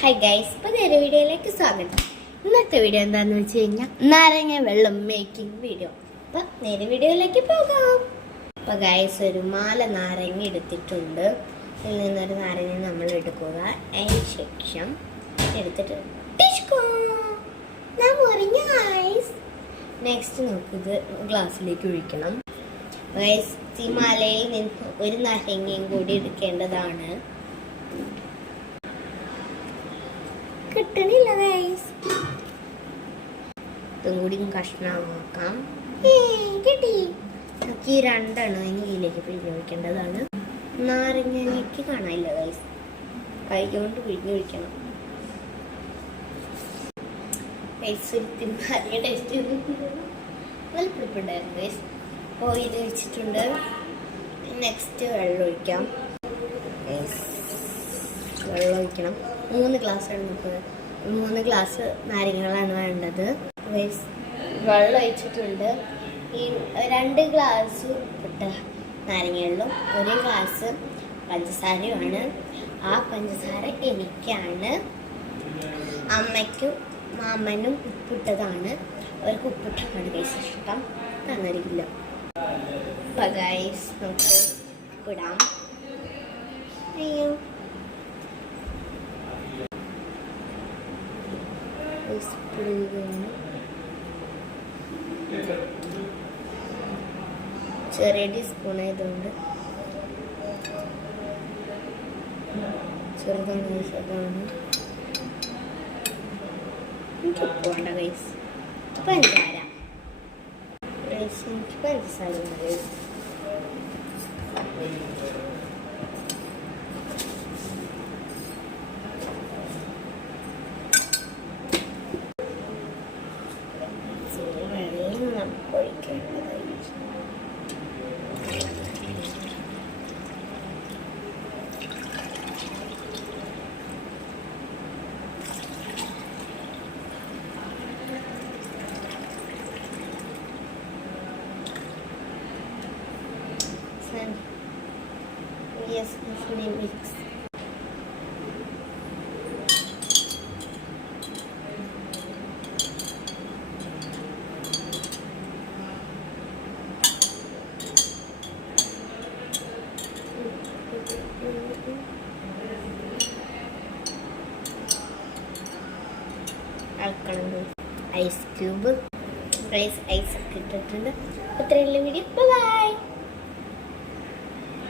Hi guys, പുതിയൊരു വീഡിയോയിലേക്ക് സ്വാഗതം. ഇന്നത്തെ വീഡിയോ എന്താണെന്ന് വെച്ച് കഴിഞ്ഞാൽ നാരങ്ങ വെള്ളം മേക്കിംഗ് വീഡിയോ. അപ്പം നേരെ വീഡിയോയിലേക്ക് പോകാം. അപ്പോൾ ഗൈസ്, ഒരു മാല നാരങ്ങ എടുത്തിട്ടുണ്ട്. ഇതിൽ നിന്നൊരു നാരങ്ങ നമ്മൾ എടുക്കുക. അതിന് ശേഷം എടുത്തിട്ട് നെക്സ്റ്റ് നമുക്കിത് ഗ്ലാസ്സിലേക്ക് ഒഴിക്കണം. ഗൈസ്, ഈ മാലയിൽ നിന്ന് ഒരു നാരങ്ങയും കൂടി എടുക്കേണ്ടതാണ്. കിട്ടണില്ല ഗൈസ്. ഇതും കൂടി കഷ്ണമാക്കാം. കിട്ടി. നമുക്ക് ഈ രണ്ടെണ്ണം ഇതിലേക്ക് പിഴിഞ്ഞ് ഒഴിക്കേണ്ടതാണ്. നാരങ്ങയ്ക്ക് കാണാനില്ല ഗൈസ്, കൈ കൊണ്ട് പിഴിഞ്ഞ് ഒഴിക്കണം. ടേസ്റ്റ് നല്ല പിടിപ്പുണ്ടായിരുന്നു ഗൈസ്. അപ്പോൾ ഇത് വെച്ചിട്ടുണ്ട്. നെക്സ്റ്റ് വെള്ളം ഒഴിക്കാം. വെള്ളം ഒഴിക്കണം. 3 ഗ്ലാസ്സാണ് നമുക്ക്. 3 ഗ്ലാസ് നാരങ്ങകളാണ് വേണ്ടത്. വെള്ളം ഒഴിച്ചിട്ടുണ്ട്. ഈ 2 ഗ്ലാസ് ഇട്ട നാരങ്ങകളിലും 1 ഗ്ലാസ് പഞ്ചസാരയുമാണ്. ആ പഞ്ചസാര എനിക്കാണ്. അമ്മയ്ക്കും മാമനും ഉപ്പിട്ടതാണ്. അവർക്ക് ഉപ്പിട്ടാണ് ഗൈസ് ഇഷ്ടം, തന്നിരിക്കില്ല. അപ്പം ഗൈസ് നമുക്ക് ഇടാം. അയ്യോ, ചെറിയ ടീസ്പൂൺ ആയതുകൊണ്ട് ചെറുതാണ്. വേണ്ട ഗൈസ്. പഞ്ചസാര എനിക്ക് പഞ്ചസാര guys. Yes, this mix. Ice cube, rice ice ഇട്ടിട്ടുണ്ട്. അത്രയുള്ള വീഡിയോ. ബൈ.